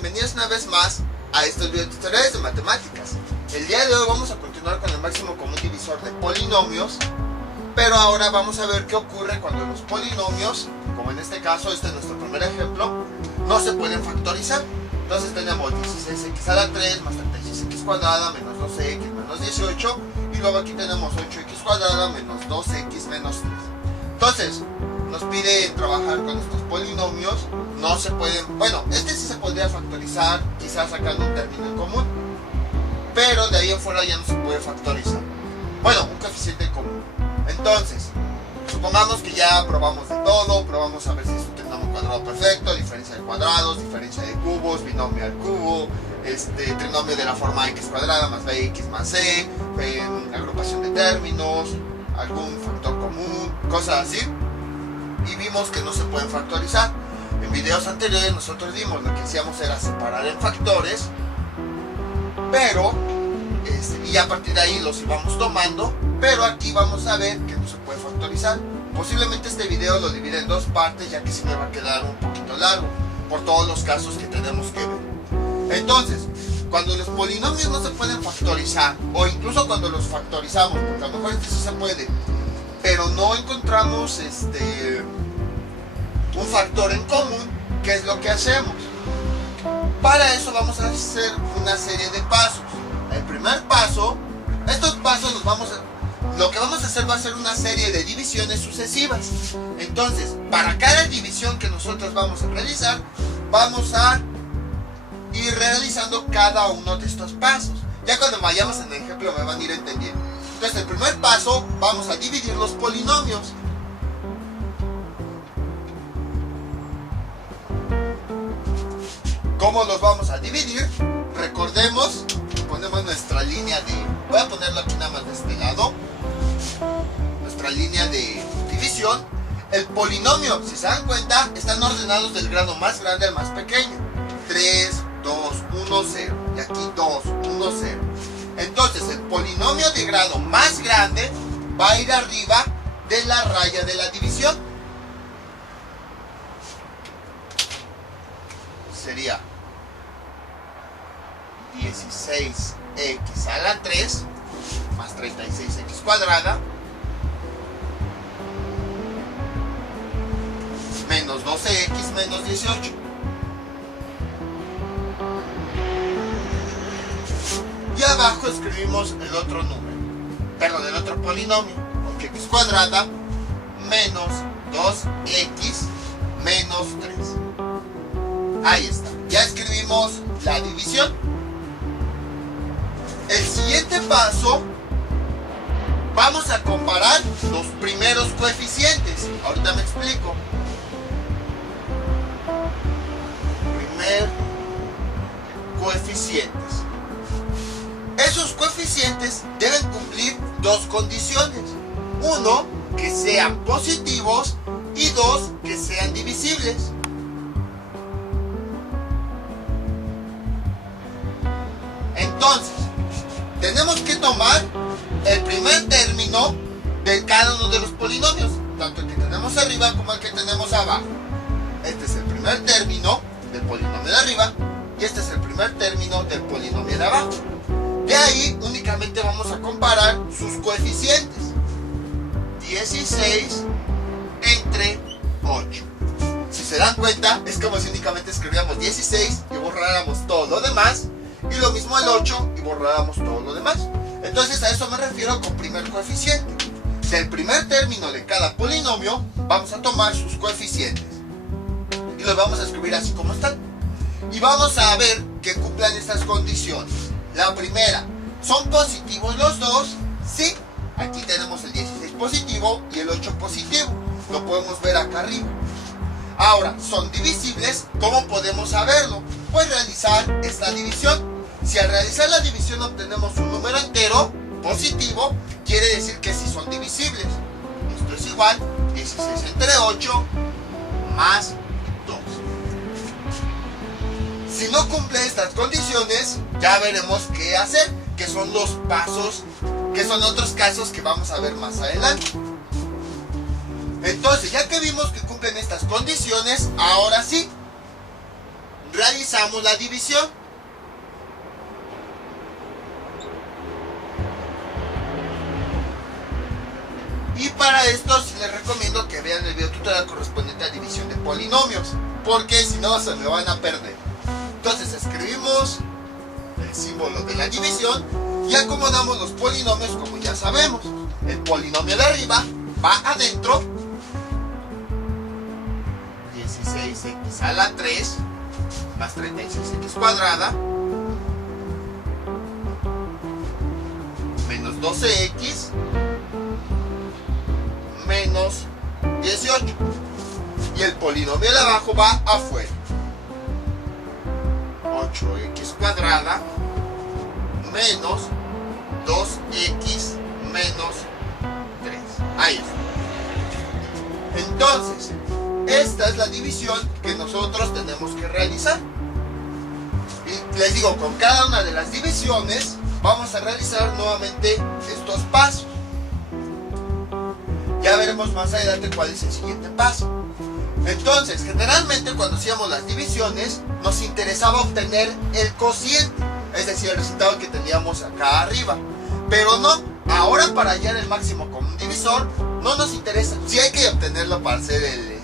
bienvenidos una vez más a estos videotutoriales de matemáticas. El día de hoy vamos a continuar con el máximo común divisor de polinomios, pero ahora vamos a ver qué ocurre cuando los polinomios, como en este caso, este es nuestro primer ejemplo, no se pueden factorizar. Entonces tenemos 16x a la 3 más 36x cuadrada menos 12x menos 18, y luego aquí tenemos 8x cuadrada menos 2x menos 3. Entonces nos pide trabajar con estos polinomios. No se pueden, bueno, este sí se podría factorizar, quizás sacando un término en común, pero de ahí en fuera ya no se puede factorizar. Bueno, un coeficiente común. Entonces, supongamos que ya probamos de todo, probamos a ver si es un trinomio cuadrado perfecto, diferencia de cuadrados, diferencia de cubos, binomio al cubo, trinomio de la forma x cuadrada más bx más c, agrupación de términos, algún factor común, cosas así, y vimos que no se pueden factorizar. En videos anteriores nosotros vimos lo que hacíamos era separar en factores, pero y a partir de ahí los íbamos tomando, pero aquí vamos a ver que no se puede factorizar. Posiblemente este video lo divide en dos partes, ya que si me va a quedar un poquito largo por todos los casos que tenemos que ver. Entonces, cuando los polinomios no se pueden factorizar, o incluso cuando los factorizamos, porque a lo mejor sí se puede, pero no encontramos un factor en común, ¿qué es lo que hacemos? Para eso vamos a hacer una serie de pasos. El primer paso, estos pasos lo que vamos a hacer va a ser una serie de divisiones sucesivas. Entonces, para cada división que nosotros vamos a realizar, vamos a ir realizando cada uno de estos pasos. Ya cuando vayamos en el ejemplo me van a ir entendiendo. Entonces, el primer paso, vamos a dividir los polinomios. ¿Cómo los vamos a dividir? Recordemos, ponemos nuestra línea de... Voy a ponerlo aquí nada más de este lado. Nuestra línea de división. El polinomio, si se dan cuenta, están ordenados del grado más grande al más pequeño. 3, 2, 1, 0. Y aquí 2, 1, 0. Entonces, el polinomio de grado más grande va a ir arriba de la raya de la división. Sería 16x a la 3 más 36x cuadrada menos 12x menos 18. Y abajo escribimos el otro número, perdón, el otro polinomio, x cuadrada menos 2x menos 3. Ahí está, ya escribimos la división. El siguiente paso, vamos a comparar los primeros coeficientes. Ahorita me explico. Primer coeficientes. Esos coeficientes deben cumplir dos condiciones. Uno, que sean positivos, y dos, que sean divisibles. Entonces, tenemos que tomar el primer término de cada uno de los polinomios, tanto el que tenemos arriba como el que tenemos abajo. Este es el primer término del polinomio de arriba y este es el primer término del polinomio de abajo. De ahí únicamente vamos a comparar sus coeficientes. 16 entre 8. Si se dan cuenta, es como si únicamente escribiéramos 16 y borráramos todo lo demás, y lo mismo el 8 y borráramos todo lo demás. Entonces a eso me refiero con primer coeficiente. Del primer término de cada polinomio vamos a tomar sus coeficientes y los vamos a escribir así como están, y vamos a ver que cumplan estas condiciones. La primera, ¿son positivos los dos? Sí, aquí tenemos el 16 positivo y el 8 positivo, lo podemos ver acá arriba. Ahora, ¿son divisibles? ¿Cómo podemos saberlo? Pues realizar esta división. Si al realizar la división obtenemos un número entero positivo, quiere decir que sí son divisibles. Esto es igual 16 entre 8 más 2. Si no cumple estas condiciones, ya veremos qué hacer, que son los pasos, que son otros casos que vamos a ver más adelante. Entonces, ya que vimos que cumplen estas condiciones, ahora sí, realizamos la división. Y para esto sí les recomiendo que vean el video tutorial correspondiente a división de polinomios, porque si no se me van a perder. Entonces escribimos el símbolo de la división y acomodamos los polinomios como ya sabemos. El polinomio de arriba va adentro, 16x a la 3 más 36x cuadrada menos 12x menos 18, y el polinomio de abajo va afuera, 8x cuadrada menos 2x menos 3. Ahí está. Entonces, esta es la división que nosotros tenemos que realizar. Y les digo, con cada una de las divisiones vamos a realizar nuevamente estos pasos. Ya veremos más adelante cuál es el siguiente paso. Entonces, generalmente cuando hacíamos las divisiones nos interesaba obtener el cociente, es decir, el resultado que teníamos acá arriba. Pero no, ahora para hallar el máximo común divisor no nos interesa. Sí hay que obtenerlo para hacer el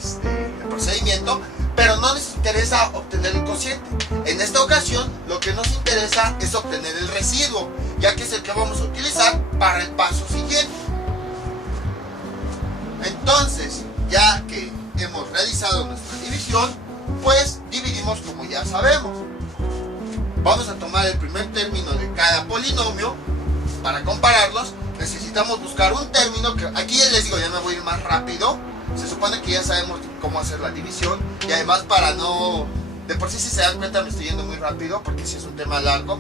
procedimiento, pero no nos interesa obtener el cociente. En esta ocasión lo que nos interesa es obtener el residuo, ya que es el que vamos a utilizar para el paso siguiente. Entonces, ya que hemos realizado nuestra división, pues dividimos como ya sabemos. Vamos a tomar el primer término de cada polinomio. Para compararlos necesitamos buscar un término que aquí les digo, ya me voy a ir más rápido. Se supone que ya sabemos cómo hacer la división, y además para no... De por sí, si se dan cuenta, me estoy yendo muy rápido porque si es un tema largo.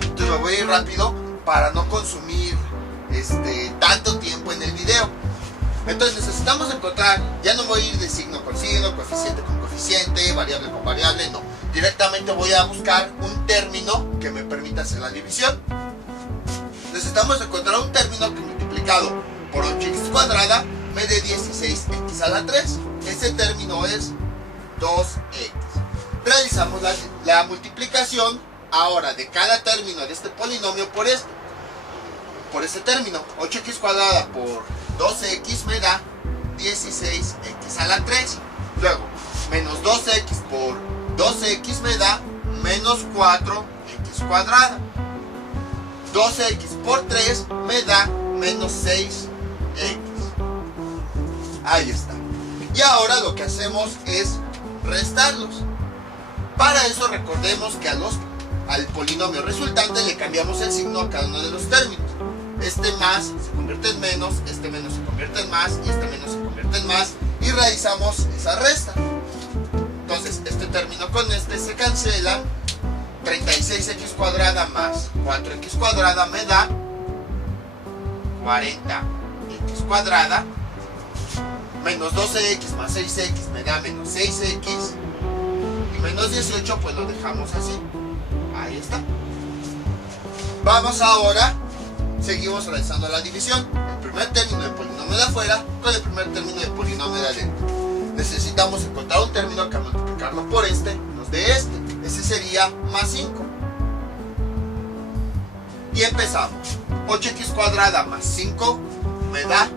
Entonces me voy a ir rápido para no consumir tanto tiempo en el video. Entonces necesitamos encontrar, ya no voy a ir de signo con signo, coeficiente con coeficiente, variable con variable, no. Directamente voy a buscar un término que me permita hacer la división. Necesitamos encontrar un término que multiplicado por 8x cuadrada me dé 16x a la 3. Ese término es 2x. Realizamos la multiplicación ahora de cada término de este polinomio por este término. 8x cuadrada por 12x me da 16x a la 3. Luego, menos 12x por 12x me da menos 4x cuadrada. 12x por 3 me da menos 6x. Ahí está. Y ahora lo que hacemos es restarlos. Para eso recordemos que al polinomio resultante le cambiamos el signo a cada uno de los términos. Este más se convierte en menos, este menos se convierte en más y este menos se convierte en más, y realizamos esa resta. Entonces este término con este se cancela. 36x cuadrada más 4x cuadrada me da 40x cuadrada, menos 12x más 6x me da menos 6x, y menos 18 pues lo dejamos así. Ahí está. Vamos ahora, seguimos realizando la división. El primer término del polinomio de afuera con el primer término del polinomio de adentro. Necesitamos encontrar un término que al multiplicarlo por nos dé ese sería más 5. Y empezamos. 8x cuadrada más 5 me da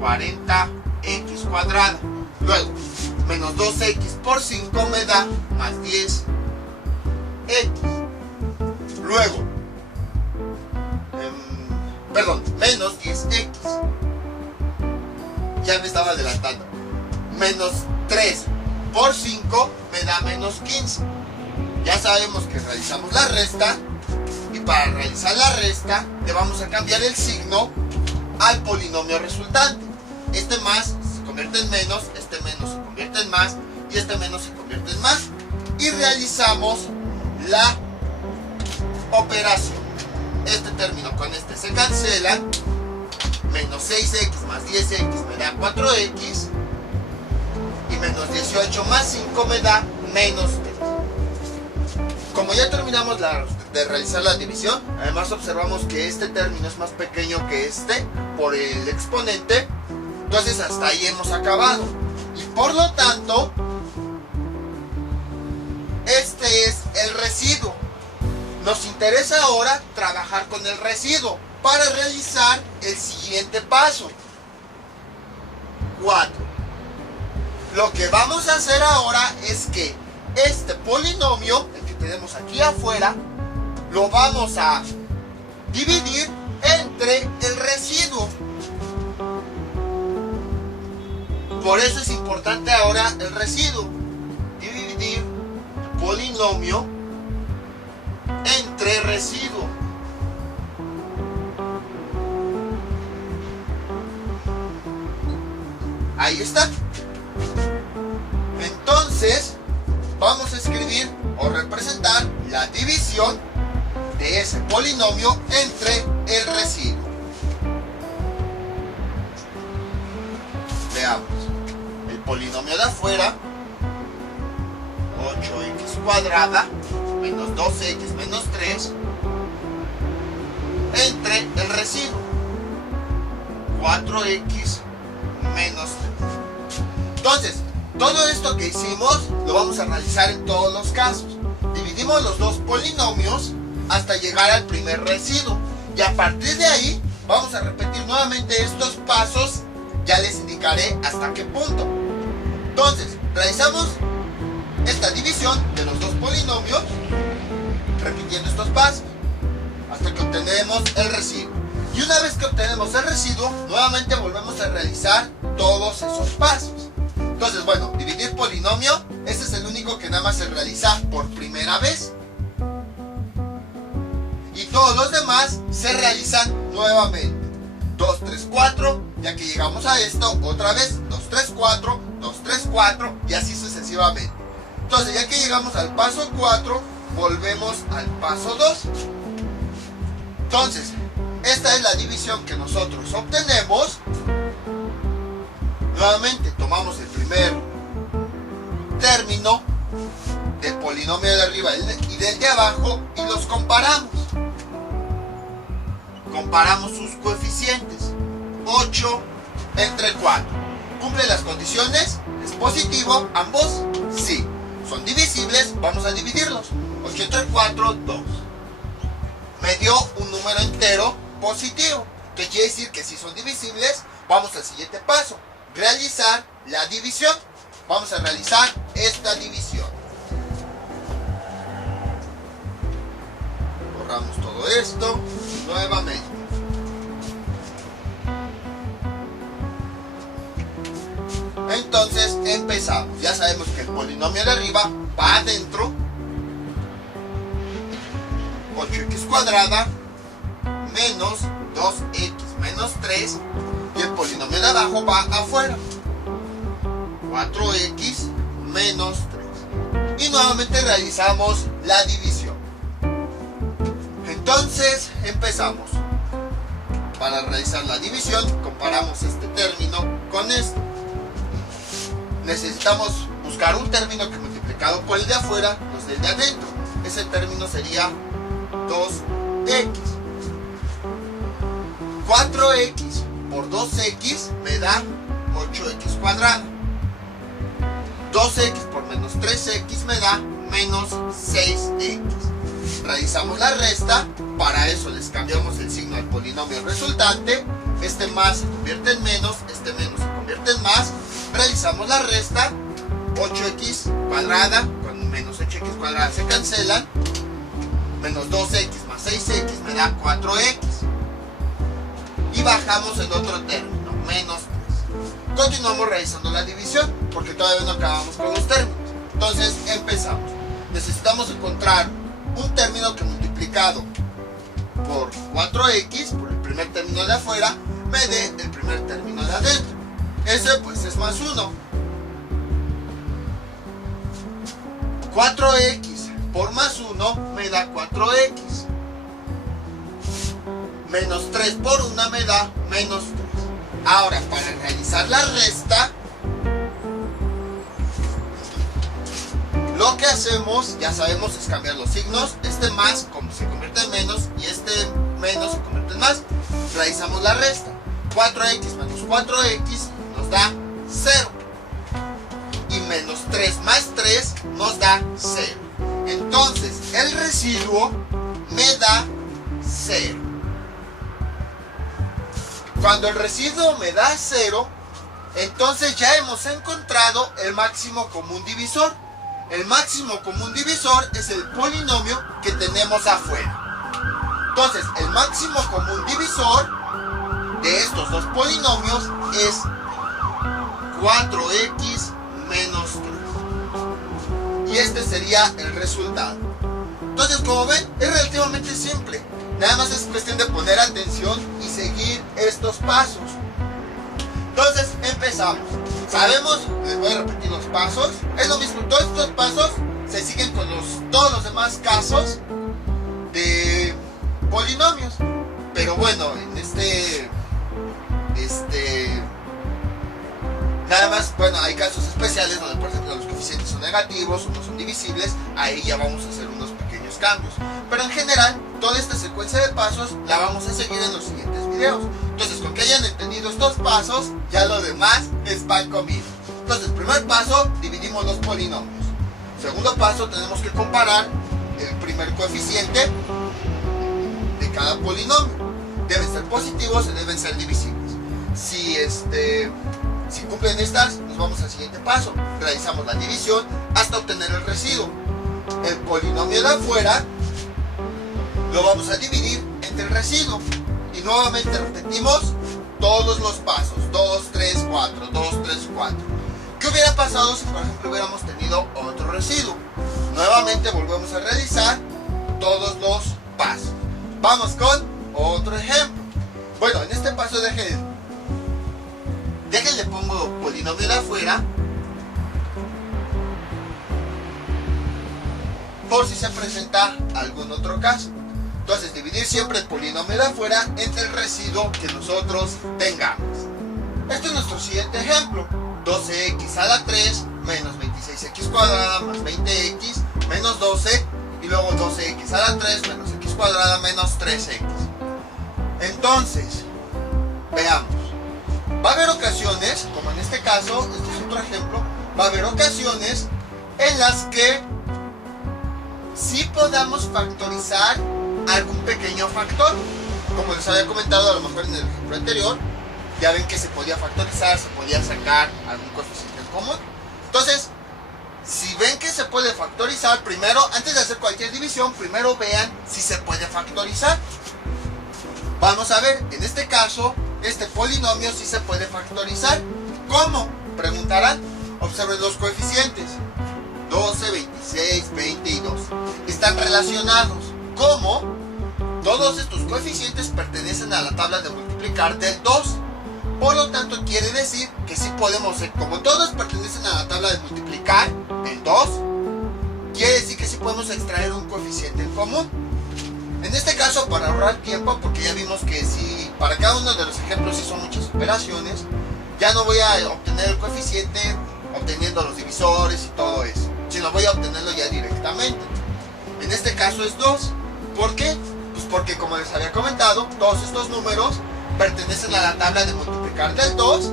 40x cuadrada. Luego, menos 2x por 5 me da más 10x. Luego, menos 10x. Ya me estaba adelantando. Menos 3 por 5 me da menos 15. Ya sabemos que realizamos la resta, y para realizar la resta le vamos a cambiar el signo al polinomio resultante. Este más se convierte en menos, este menos se convierte en más y este menos se convierte en más, y realizamos la operación. Este término con este se cancela. Menos 6x más 10x me da 4x, y menos 18 más 5 me da menos 3. Como ya terminamos de realizar la división, además observamos que este término es más pequeño que este por el exponente. Entonces hasta ahí hemos acabado, y por lo tanto Este es el residuo. Nos interesa ahora trabajar con el residuo para realizar el siguiente paso. 4. Lo que vamos a hacer ahora es que este polinomio, el que tenemos aquí afuera, lo vamos a dividir entre el residuo. Por eso es importante ahora el residuo. Dividir polinomio entre residuo. Ahí está. Entonces, vamos a escribir o representar la división de ese polinomio entre el residuo. Veamos. El polinomio de afuera, 8x cuadrada menos 2x menos 3, entre el residuo, 4x menos 3. Entonces, todo esto que hicimos lo vamos a realizar en todos los casos. Dividimos los dos polinomios hasta llegar al primer residuo. Y a partir de ahí vamos a repetir nuevamente estos pasos. Ya les indicaré hasta qué punto. Entonces, realizamos esta división de los dos polinomios repitiendo estos pasos hasta que obtenemos el residuo. Y una vez que obtenemos el residuo, nuevamente volvemos a realizar todos esos pasos. Entonces, bueno, dividir polinomio, este es el único que nada más se realiza por primera vez. Y todos los demás se realizan nuevamente. 2, 3, 4, ya que llegamos a esto, otra vez 2, 3, 4, 2, 3, 4 y así sucesivamente. Entonces, ya que llegamos al paso 4, volvemos al paso 2. Entonces, esta es la división que nosotros obtenemos. Nuevamente tomamos el primer término del polinomio de arriba y del de abajo y los comparamos. Comparamos sus coeficientes. 8 entre 4. ¿Cumple las condiciones? ¿Es positivo? ¿Ambos? Sí. ¿Son divisibles? Vamos a dividirlos. 8 entre 4, 2. Me dio un número entero positivo. ¿Qué quiere decir? Que si son divisibles, vamos al siguiente paso. Realizar la división. Vamos a realizar esta división. Borramos todo esto nuevamente. Entonces empezamos. Ya sabemos que el polinomio de arriba va adentro. 8x cuadrada menos 2x menos 3. Y el polinomio de abajo va afuera. 4x menos 3. Y nuevamente realizamos la división. Entonces empezamos. Para realizar la división, comparamos este término con este. Necesitamos buscar un término que multiplicado por el de afuera nos dé el de adentro. Ese término sería 2x. 4x por 2x me da 8x cuadrada. 2x por menos 3x me da menos 6x. Realizamos la resta. Para eso les cambiamos el signo al polinomio resultante. Este más se convierte en menos, este menos se convierte en más. Realizamos la resta. 8x cuadrada con menos 8x cuadrada se cancelan. Menos 2x más 6x me da 4x. Y bajamos el otro término, menos 3. Continuamos realizando la división porque todavía no acabamos con los términos. Entonces empezamos. Necesitamos encontrar un término que multiplicado por 4x, por el primer término de afuera, me dé el primer término de adentro. Ese pues es más 1. 4x por más 1 me da 4x. Menos 3 por 1 me da menos 3. Ahora, para realizar la resta, lo que hacemos, ya sabemos, es cambiar los signos. Este más como se convierte en menos y este menos se convierte en más. Realizamos la resta. 4x menos 4x nos da 0. Y menos 3 más 3 nos da 0. Entonces, el residuo me da 0. Cuando el residuo me da 0, entonces ya hemos encontrado el máximo común divisor. El máximo común divisor es el polinomio que tenemos afuera. Entonces, el máximo común divisor de estos dos polinomios es 4x menos 3. Y este sería el resultado. Entonces, como ven, es relativamente simple. Nada más es cuestión de poner atención y seguir estos pasos. Entonces, empezamos. Sabemos, les voy a repetir los pasos. Es lo mismo, todos estos pasos se siguen con todos los demás casos de polinomios. Pero bueno, en nada más, bueno, hay casos especiales donde, por ejemplo, los coeficientes son negativos o no son divisibles. Ahí ya vamos a hacer unos pequeños cambios. Pero en general, toda esta secuencia de pasos la vamos a seguir en los siguientes videos. Entonces, con que hayan entendido estos pasos, ya lo demás es pan comido. Entonces, primer paso, dividimos los polinomios. Segundo paso, tenemos que comparar el primer coeficiente de cada polinomio. Deben ser positivos y deben ser divisibles. Si cumplen estas, nos vamos al siguiente paso. Realizamos la división hasta obtener el residuo. El polinomio de afuera lo vamos a dividir entre el residuo. Y nuevamente repetimos todos los pasos. 2, 3, 4, 2, 3, 4. ¿Qué hubiera pasado si, por ejemplo, hubiéramos tenido otro residuo? Nuevamente volvemos a realizar todos los pasos. Vamos con otro ejemplo. Bueno, en este paso déjenle pongo polinomio de afuera, por si se presenta algún otro caso. Entonces, dividir siempre el polinomio de afuera entre el residuo que nosotros tengamos. Este es nuestro siguiente ejemplo. 12x a la 3 menos 26x cuadrada más 20x menos 12, y luego 12x a la 3 menos x cuadrada menos 3x. Entonces, veamos. Va a haber ocasiones, como en este caso, este es otro ejemplo, va a haber ocasiones en las que sí podamos factorizar algún pequeño factor. Como les había comentado a lo mejor en el ejemplo anterior, ya ven que se podía factorizar, se podía sacar algún coeficiente en común. Entonces, si ven que se puede factorizar, primero, antes de hacer cualquier división, primero vean si se puede factorizar. Vamos a ver, en este caso, este polinomio sí se puede factorizar. ¿Cómo? Preguntarán. Observen los coeficientes. 12, 26, 20 y 2. Están relacionados. ¿Cómo? Todos estos coeficientes pertenecen a la tabla de multiplicar del 2. Por lo tanto, quiere decir que sí podemos, como todos pertenecen a la tabla de multiplicar del 2, quiere decir que sí podemos extraer un coeficiente en común. En este caso, para ahorrar tiempo, porque ya vimos que si para cada uno de los ejemplos sí son muchas operaciones, ya no voy a obtener el coeficiente obteniendo los divisores y todo eso, sino voy a obtenerlo ya directamente. En este caso es 2. ¿Por qué? Pues porque, como les había comentado, todos estos números pertenecen a la tabla de multiplicar del 2,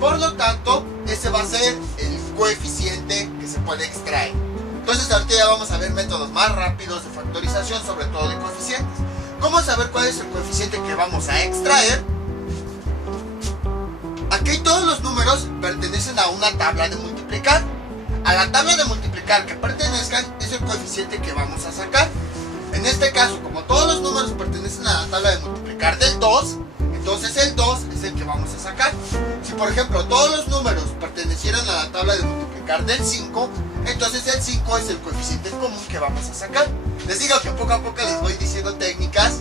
por lo tanto, ese va a ser el coeficiente que se puede extraer. Entonces, ahorita ya vamos a ver métodos más rápidos de factorización, sobre todo de coeficientes. ¿Cómo saber cuál es el coeficiente que vamos a extraer? Aquí todos los números pertenecen a una tabla de multiplicar. A la tabla de multiplicar que pertenezcan es el coeficiente que vamos a sacar. En este caso, como todos los números pertenecen a la tabla de multiplicar del 2, entonces el 2 es el que vamos a sacar. Si, por ejemplo, todos los números pertenecieran a la tabla de multiplicar del 5, entonces el 5 es el coeficiente en común que vamos a sacar. Les digo que poco a poco les voy diciendo técnicas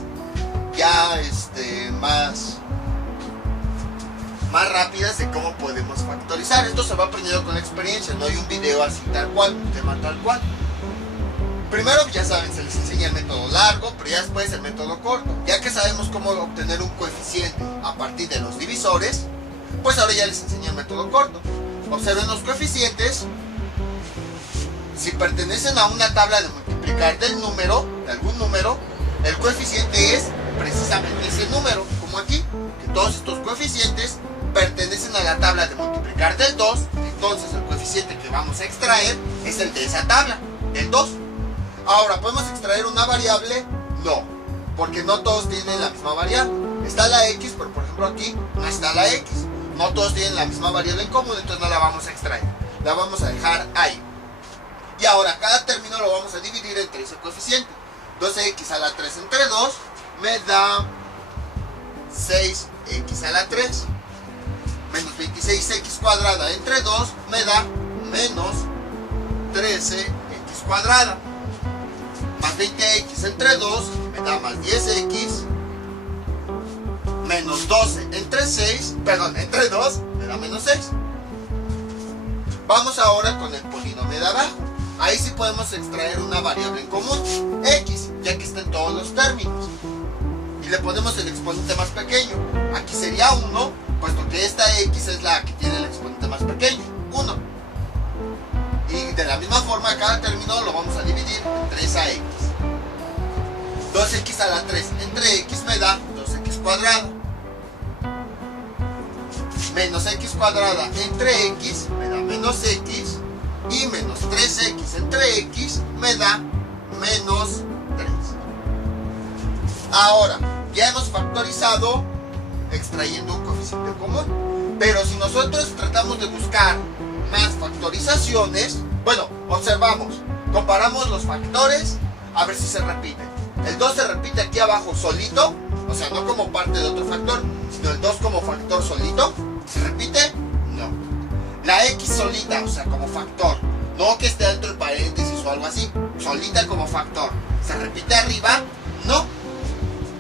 ya más rápidas de cómo podemos factorizar. Esto se va aprendiendo con la experiencia, no hay un video así tal cual, un tema tal cual. Primero, ya saben, se les enseña el método largo, pero ya después el método corto. Ya que sabemos cómo obtener un coeficiente a partir de los divisores, pues ahora ya les enseño el método corto. Observen los coeficientes. Si pertenecen a una tabla de multiplicar de algún número, el coeficiente es precisamente ese número, como aquí, que todos estos coeficientes pertenecen a la tabla de multiplicar del 2, entonces el coeficiente que vamos a extraer es el de esa tabla, el 2. Ahora, ¿podemos extraer una variable? No, porque no todos tienen la misma variable. Está la X, pero por ejemplo aquí no está la X. No todos tienen la misma variable en común, entonces no la vamos a extraer. La vamos a dejar ahí. Y ahora, cada término lo vamos a dividir entre ese coeficiente. 12x a la 3 entre 2 me da 6x a la 3. Menos 26x cuadrada entre 2 me da menos 13x cuadrada. Más 20x entre 2 me da más 10x. Menos 12 entre 6, perdón, entre 2 me da menos 6. Vamos ahora con el polinomio de abajo. Ahí sí podemos extraer una variable en común, x, ya que está en todos los términos. Y le ponemos el exponente más pequeño. Aquí sería 1, puesto que esta x es la que tiene el exponente más pequeño, 1. Y de la misma forma, cada término lo vamos a dividir entre esa x. 2x a la 3 entre x me da 2x cuadrada. Menos x cuadrada entre x me da menos x. Y menos 3x entre x me da menos 3. Ahora, ya hemos factorizado extrayendo un coeficiente común. Pero si nosotros tratamos de buscar más factorizaciones, bueno, observamos, comparamos los factores a ver si se repiten. El 2 se repite aquí abajo solito, o sea, no como parte de otro factor, sino el 2 como factor solito. ¿Se repite? No. La x solita, o sea, como factor, no que esté dentro del paréntesis o algo así, solita como factor, ¿se repite arriba? No.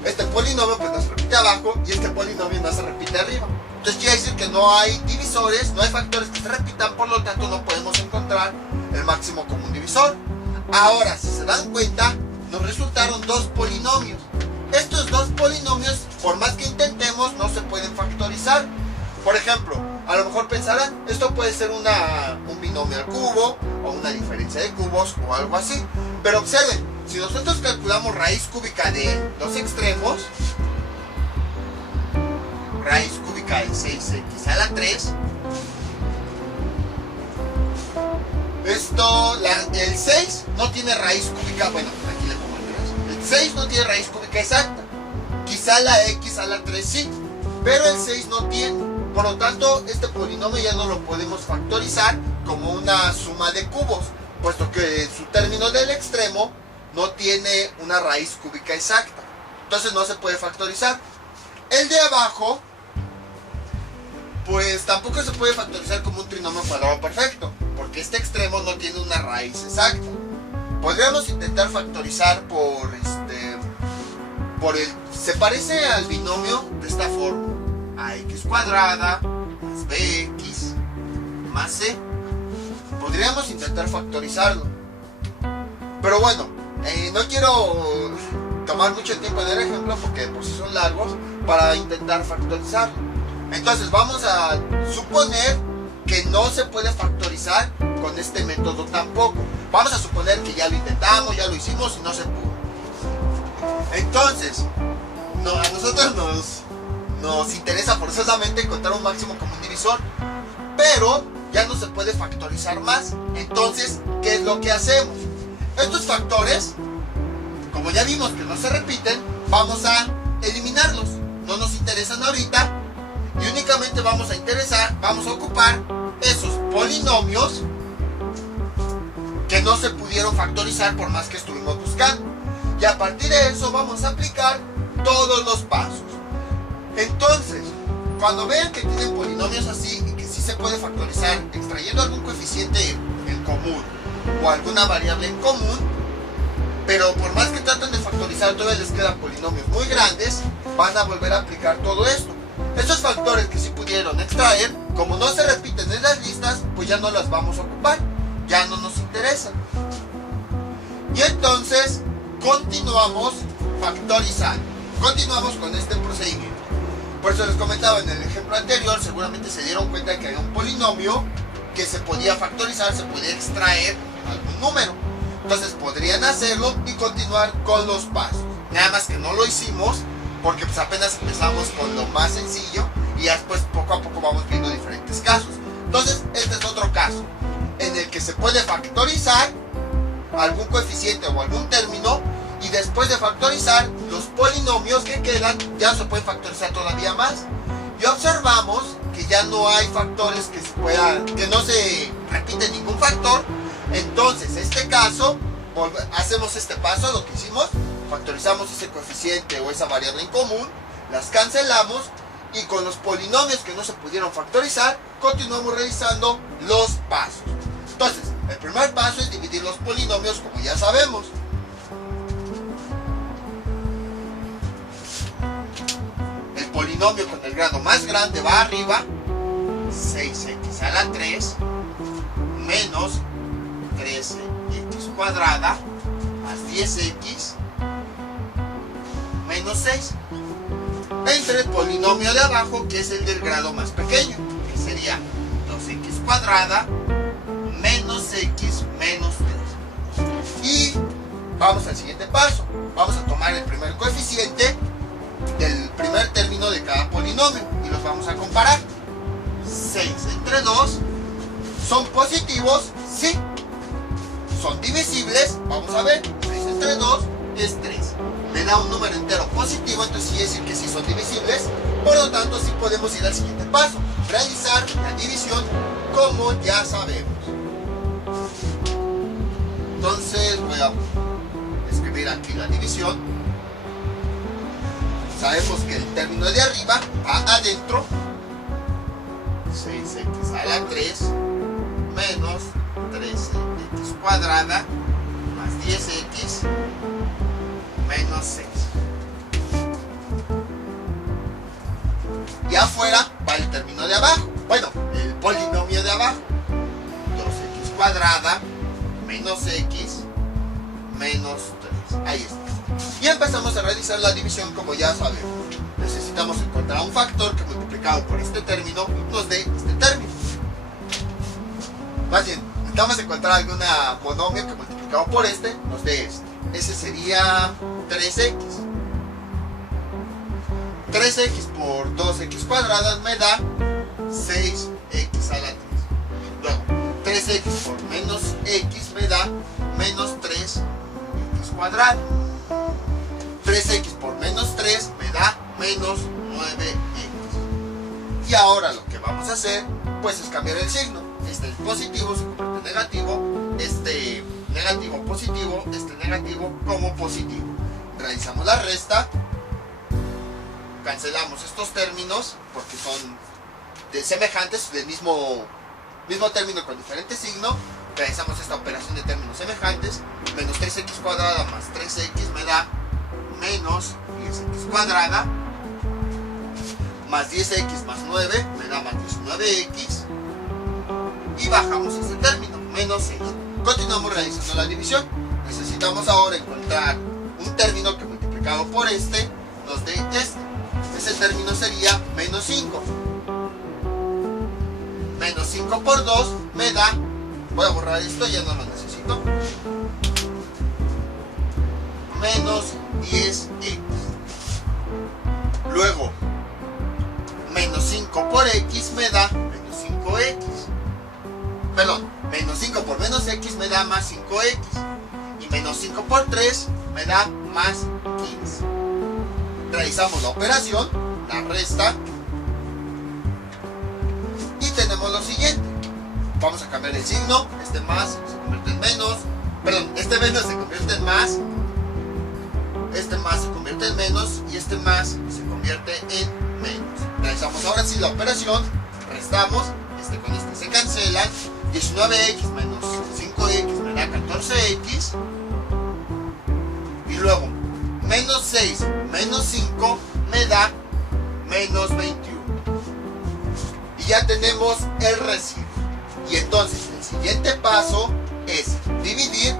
Este polinomio pues no se repite abajo y este polinomio no se repite arriba. Entonces quiere decir que no hay divisores, no hay factores que se repitan, por lo tanto no podemos encontrar el máximo común divisor. Ahora, si se dan cuenta, nos resultaron dos polinomios. Estos dos polinomios, por más que intentemos, no se pueden factorizar. Por ejemplo, a lo mejor pensarán, esto puede ser un binomio al cubo, o una diferencia de cubos, o algo así. Pero observen, si nosotros calculamos raíz cúbica de los extremos, raíz cúbica de 6x a la 3, el 6 no tiene raíz cúbica, bueno, aquí le pongo el 3. El 6 no tiene raíz cúbica exacta. Quizá la x a la 3 sí, pero el 6 no tiene. Por lo tanto, este polinomio ya no lo podemos factorizar como una suma de cubos, puesto que su término del extremo no tiene una raíz cúbica exacta. Entonces no se puede factorizar. El de abajo, pues tampoco se puede factorizar como un trinomio cuadrado perfecto, porque este extremo no tiene una raíz exacta. Podríamos intentar factorizar se parece al binomio de esta forma: ax cuadrada más bx más c. Podríamos intentar factorizarlo, pero bueno, no quiero tomar mucho tiempo en el ejemplo porque por si son largos para intentar factorizarlo. Entonces vamos a suponer que no se puede factorizar con este método tampoco. Vamos a suponer que ya lo intentamos, ya lo hicimos y no se pudo. Entonces, a nosotros nos interesa forzosamente encontrar un máximo común divisor, pero ya no se puede factorizar más. Entonces, ¿qué es lo que hacemos? Estos factores, como ya vimos que no se repiten, vamos a eliminarlos. No nos interesan ahorita y únicamente vamos a ocupar esos polinomios que no se pudieron factorizar por más que estuvimos buscando. Y a partir de eso vamos a aplicar todos los pasos. Entonces, cuando vean que tienen polinomios así y que sí se puede factorizar extrayendo algún coeficiente en común o alguna variable en común, pero por más que traten de factorizar todavía les quedan polinomios muy grandes, van a volver a aplicar todo esto. Estos factores que sí pudieron extraer, como no se repiten en las listas, pues ya no las vamos a ocupar, ya no nos interesan. Y entonces continuamos factorizando, continuamos con este procedimiento. Por eso les comentaba en el ejemplo anterior, seguramente se dieron cuenta que había un polinomio que se podía factorizar, se podía extraer algún número. Entonces podrían hacerlo y continuar con los pasos. Nada más que no lo hicimos porque pues apenas empezamos con lo más sencillo y ya después poco a poco vamos viendo diferentes casos. Entonces este es otro caso en el que se puede factorizar algún coeficiente o algún término, y después de factorizar, los polinomios que quedan ya se pueden factorizar todavía más. Y observamos que ya no hay factores que no se repite ningún factor. Entonces, en este caso, hacemos este paso, lo que hicimos, factorizamos ese coeficiente o esa variable en común, las cancelamos, y con los polinomios que no se pudieron factorizar, continuamos realizando los pasos. Entonces, el primer paso es dividir los polinomios, como ya sabemos. El polinomio con el grado más grande va arriba, 6x a la 3 menos 13x cuadrada más 10x menos 6. Entre el polinomio de abajo, que es el del grado más pequeño, que sería 2x cuadrada menos x menos 3. Y vamos al siguiente paso. Vamos a tomar el primer coeficiente del primer término de cada polinomio y los vamos a comparar. 6 entre 2, ¿son positivos? Sí. ¿Son divisibles? Vamos a ver. 6 entre 2 es 3. Me da un número entero positivo, entonces quiere decir que sí son divisibles. Por lo tanto, sí podemos ir al siguiente paso, realizar la división, como ya sabemos. Entonces voy a escribir aquí la división. Sabemos que el término de arriba va adentro, 6x a la 3 menos 13x cuadrada más 10x menos 6. Y afuera va el término de abajo. Bueno, el polinomio de abajo. 2x cuadrada menos x menos 3. Ahí está. Y empezamos a realizar la división, como ya sabemos. Necesitamos encontrar un factor que multiplicado por este término nos dé este término. Más bien, necesitamos encontrar alguna monomio que multiplicado por este nos dé este. Ese sería 3x. 3x por 2x cuadradas me da 6x a la 3. Luego, 3x por menos x me da menos 3x cuadrado. 3x por menos 3 me da menos 9x. Y ahora lo que vamos a hacer, pues, es cambiar el signo. Este positivo se convierte en negativo, este negativo positivo, este negativo como positivo. Realizamos la resta, cancelamos estos términos porque son semejantes, del mismo término con diferente signo. Realizamos esta operación de términos semejantes. Menos 3x cuadrada más 3x me da menos 10x cuadrada, más 10x más 9 me da más 19x, y bajamos este término, menos 6. Continuamos realizando la división. Necesitamos ahora encontrar un término que multiplicado por este nos dé este. Ese término sería menos 5. Menos 5 por 2 me da, voy a borrar esto, ya no lo necesito, menos 10x. Luego, menos 5 por x me da menos 5x. Perdón, menos 5 por menos x me da más 5x. Y menos 5 por 3 me da más 15. Realizamos la operación, la resta, y tenemos lo siguiente. Vamos a cambiar el signo. Este más se convierte en menos. Perdón, este menos se convierte en más. Este más se convierte en menos. Y este más se convierte en menos. Realizamos ahora sí la operación. Restamos. Este con este se cancelan. 19x menos 5x me da 14x. Y luego, menos 6 menos 5 me da menos 21. Y ya tenemos el residuo. Y entonces el siguiente paso es dividir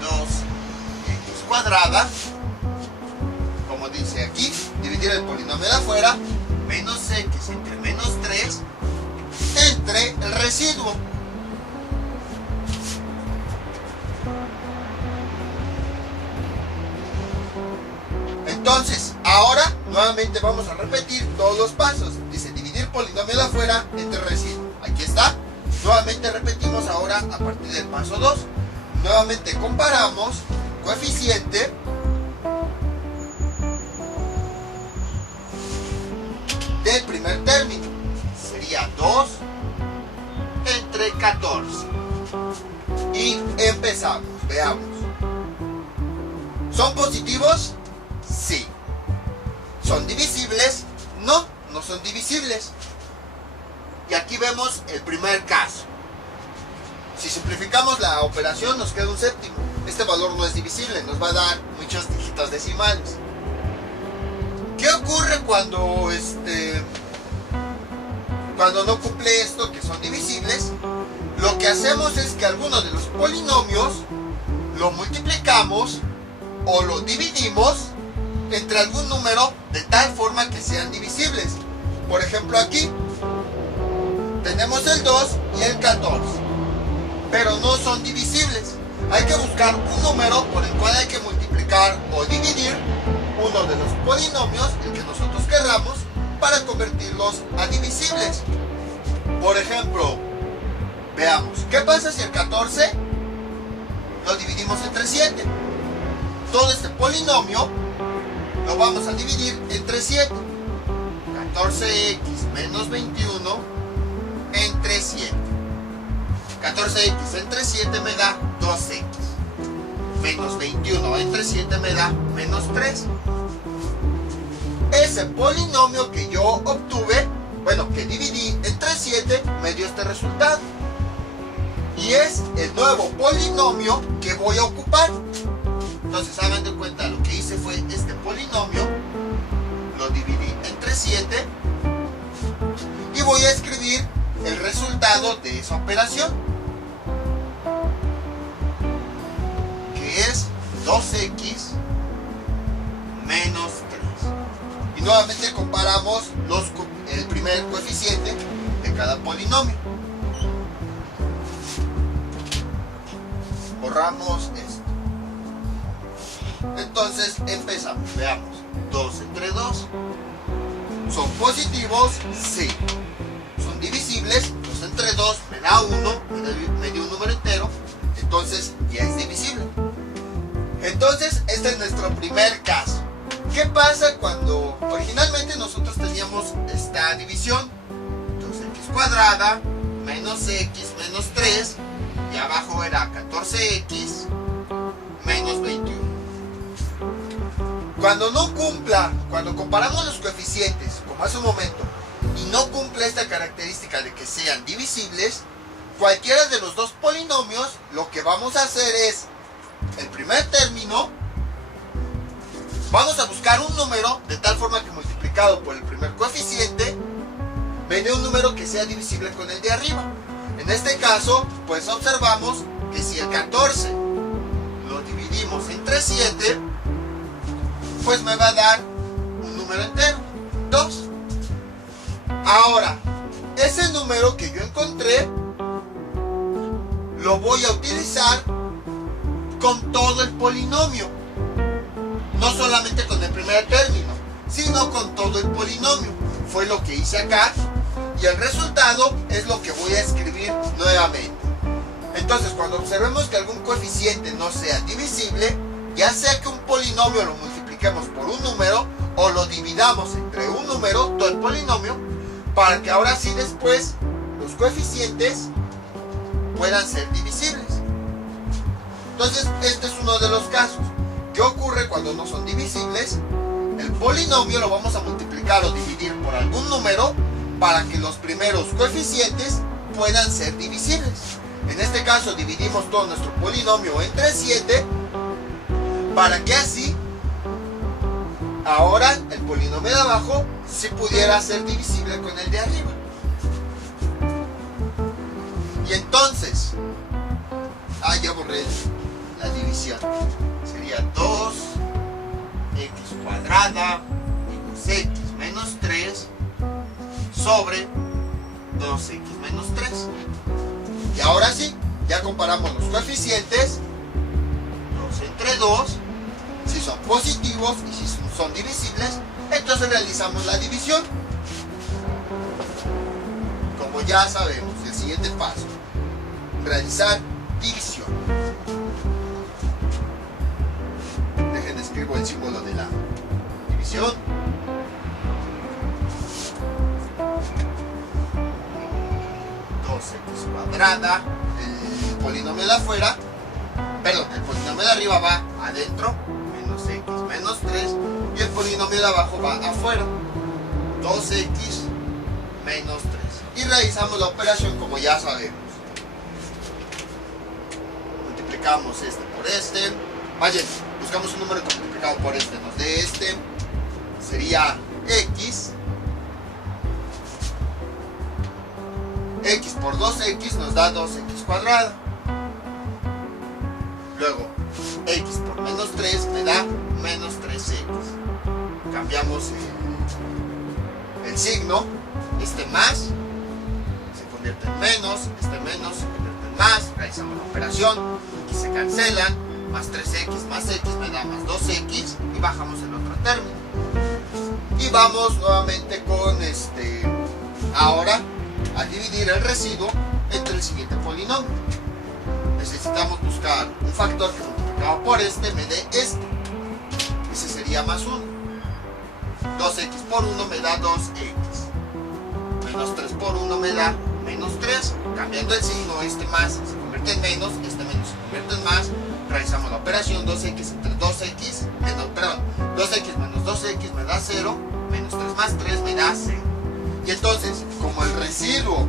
2x cuadrada, como dice aquí, dividir el polinomio de afuera, menos x entre menos 3, entre el residuo. Entonces, ahora nuevamente vamos a repetir todos los pasos. Dice dividir polinomio de afuera entre residuo. Aquí está. Nuevamente repetimos ahora a partir del paso 2. Nuevamente comparamos coeficiente del primer término. Sería 2 entre 14. Y empezamos. Veamos. ¿Son positivos? Sí. ¿Son divisibles? No, no son divisibles. Y aquí vemos el primer caso. Si simplificamos la operación nos queda un séptimo. Este valor no es divisible, nos va a dar muchos dígitos decimales. ¿Qué ocurre cuando no cumple esto, que son divisibles? Lo que hacemos es que alguno de los polinomios lo multiplicamos o lo dividimos entre algún número de tal forma que sean divisibles. Por ejemplo, aquí tenemos el 2 y el 14, pero no son divisibles. Hay que buscar un número por el cual hay que multiplicar o dividir uno de los polinomios, el que nosotros querramos, para convertirlos a divisibles. Por ejemplo, veamos, ¿qué pasa si el 14 lo dividimos entre 7? Todo este polinomio lo vamos a dividir entre 7. 14x menos 21 entre 7. 14x entre 7 me da 2x. Menos 21 entre 7 me da menos 3. Ese polinomio que yo obtuve, que dividí entre 7, me dio este resultado. Y es el nuevo polinomio que voy a ocupar. Entonces hagan de cuenta, lo que hice fue este polinomio, lo dividí entre 7 y voy a escribir el resultado de esa operación, que es 2x menos 3. Y nuevamente comparamos el primer coeficiente de cada polinomio. Borramos esto. Entonces empezamos, veamos. 2 entre 2. ¿Son positivos? Sí. ¿Son divisibles? 2 entre 2 me da 1, me dio un número entero, entonces ya es divisible. Entonces este es nuestro primer caso. ¿Qué pasa cuando originalmente nosotros teníamos esta división? 2x cuadrada menos x menos 3 y abajo era 14x menos 21. Cuando comparamos los coeficientes, como hace un momento, y no cumple esta característica de que sean divisibles, cualquiera de los dos polinomios, lo que vamos a hacer es, el primer término, vamos a buscar un número de tal forma que multiplicado por el primer coeficiente, me dé un número que sea divisible con el de arriba. En este caso, pues observamos que si el 14 lo dividimos entre 7, pues me va a dar un número entero, 2. Ahora, ese número que yo encontré lo voy a utilizar con todo el polinomio, no solamente con el primer término, sino con todo el polinomio. Fue lo que hice acá y el resultado es lo que voy a escribir nuevamente. Entonces, cuando observemos que algún coeficiente no sea divisible, ya sea que un polinomio lo multipliquemos por un número o lo dividamos entre un número, todo el polinomio, para que ahora sí después los coeficientes puedan ser divisibles. Entonces, este es uno de los casos. ¿Qué ocurre cuando no son divisibles? El polinomio lo vamos a multiplicar o dividir por algún número para que los primeros coeficientes puedan ser divisibles. En este caso dividimos todo nuestro polinomio entre 7 para que así ahora el polinomio de abajo sí pudiera ser divisible con el de arriba. Y entonces, ya borré la división. Sería 2x cuadrada menos x menos 3 sobre 2x menos 3. Y ahora sí, ya comparamos los coeficientes. 2 entre 2, si son positivos y si son divisibles, entonces realizamos la división. Como ya sabemos, el siguiente paso: realizar división. Dejen, escribo el símbolo de la división. X cuadrada, el polinomio de afuera, perdón, el polinomio de arriba va adentro, menos x menos 3, y el polinomio de abajo va afuera, 2x menos 3. Y realizamos la operación como ya sabemos. Multiplicamos este por este, vaya, buscamos un número que multiplicado por este nos dé este, sería x. X por 2x nos da 2x cuadrada. Luego, x por menos 3 me da menos 3x. Cambiamos el signo. Este más se convierte en menos. Este menos se convierte en más. Realizamos la operación. Aquí se cancelan. Más 3x más x me da más 2x. Y bajamos el otro término. Y vamos nuevamente con ahora a dividir el residuo entre el siguiente polinomio. Necesitamos buscar un factor que multiplicado por este me dé este. Ese sería más 1. 2x por 1 me da 2x. Menos 3 por 1 me da menos 3. Cambiando el signo, este más se convierte en menos, este menos se convierte en más. Realizamos la operación 2x entre 2x, perdón, 2x menos 2x me da 0. Menos 3 más 3 me da 0. Y entonces, como el residuo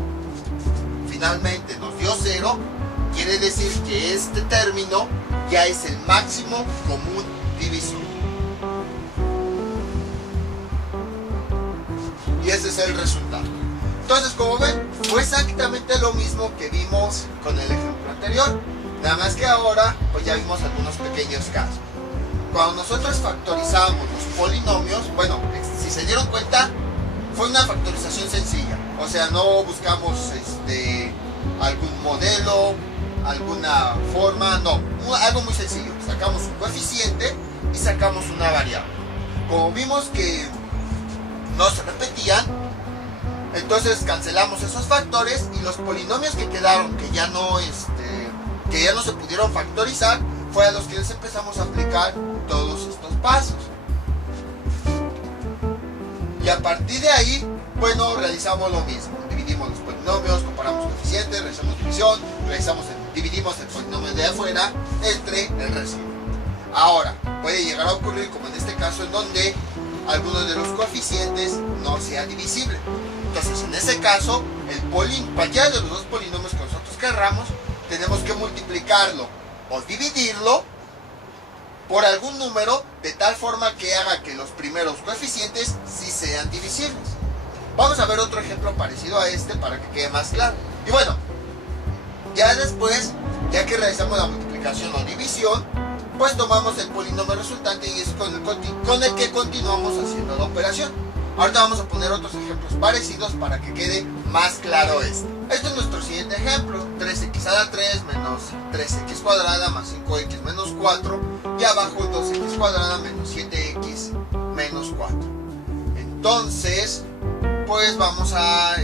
finalmente nos dio 0, quiere decir que este término ya es el máximo común divisor. Y ese es el resultado. Entonces, como ven, fue exactamente lo mismo que vimos con el ejemplo anterior. Nada más que ahora, pues ya vimos algunos pequeños casos. Cuando nosotros factorizamos los polinomios, bueno, si se dieron cuenta, fue una factorización sencilla, o sea, no buscamos algún modelo, alguna forma, no, algo muy sencillo. Sacamos un coeficiente y sacamos una variable. Como vimos que no se repetían, entonces cancelamos esos factores y los polinomios que quedaron, que ya no se pudieron factorizar, fue a los que les empezamos a aplicar todos estos pasos. Y a partir de ahí, bueno, realizamos lo mismo. Dividimos los polinomios, comparamos coeficientes, realizamos división, dividimos el polinomio de afuera entre el residuo. Ahora, puede llegar a ocurrir, como en este caso, en donde alguno de los coeficientes no sea divisible. Entonces, en ese caso, cualquiera de los dos polinomios que nosotros querramos, tenemos que multiplicarlo o dividirlo por algún número de tal forma que haga que los primeros coeficientes sí sean divisibles. Vamos a ver otro ejemplo parecido a este para que quede más claro. Y bueno, ya después, ya que realizamos la multiplicación o división, pues tomamos el polinomio resultante y es con el que continuamos haciendo la operación. Ahorita vamos a poner otros ejemplos parecidos para que quede más claro esto. Este es nuestro siguiente ejemplo: 3x a la 3 menos 3x cuadrada más 5x menos 4, y abajo 2x cuadrada menos 7x menos 4. Entonces, pues vamos a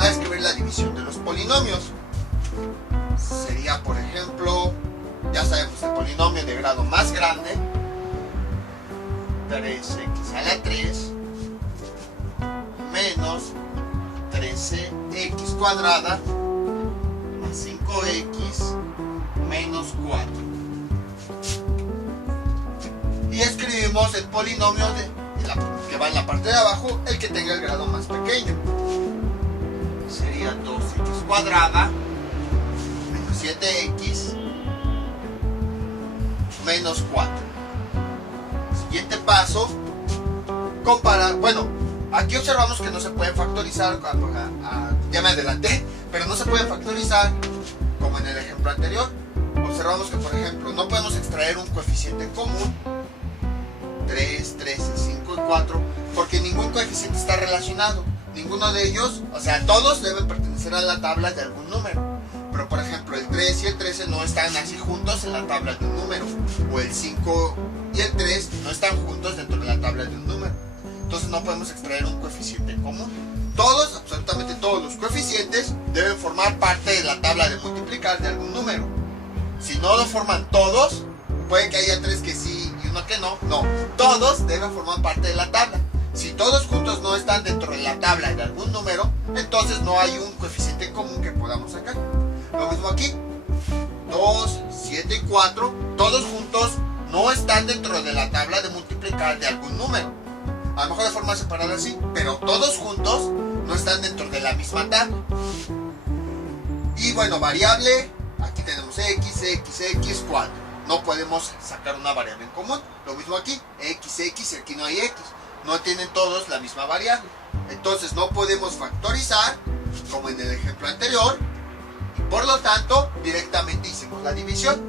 escribir la división de los polinomios. Sería, por ejemplo, ya sabemos, el polinomio de grado más grande, 3x a la 3 menos 13x cuadrada más 5x menos 4. Y escribimos el polinomio que va en la parte de abajo, el que tenga el grado más pequeño. Sería 2x cuadrada menos 7x menos 4. Siguiente paso, comparar. Bueno, aquí observamos que no se pueden factorizar, ya me adelanté, pero no se pueden factorizar como en el ejemplo anterior. Observamos que, por ejemplo, no podemos extraer un coeficiente en común, 3, 13, 5 y 4, porque ningún coeficiente está relacionado. Ninguno de ellos, o sea, todos deben pertenecer a la tabla de algún número. Pero, por ejemplo, el 3 y el 13 no están así juntos en la tabla de un número, o el 5 y el 3 no están juntos dentro de la tabla de un número. Entonces no podemos extraer un coeficiente en común. todos, absolutamente todos los coeficientes deben formar parte de la tabla de multiplicar de algún número. Si no lo forman todos, puede que haya 3 que sí y uno que no. No, todos deben formar parte de la tabla. Si todos juntos no están dentro de la tabla de algún número, entonces no hay un coeficiente común que podamos sacar. Lo mismo aquí. 2, 7 y 4, todos juntos no están dentro de la tabla de multiplicar de algún número. A lo mejor de forma separada sí, pero todos juntos no están dentro de la misma tabla. Y bueno, variable, aquí tenemos x, 4. No podemos sacar una variable en común. Lo mismo aquí, x, aquí no hay x. No tienen todos la misma variable. Entonces no podemos factorizar, como en el ejemplo anterior. Y por lo tanto, directamente hicimos la división.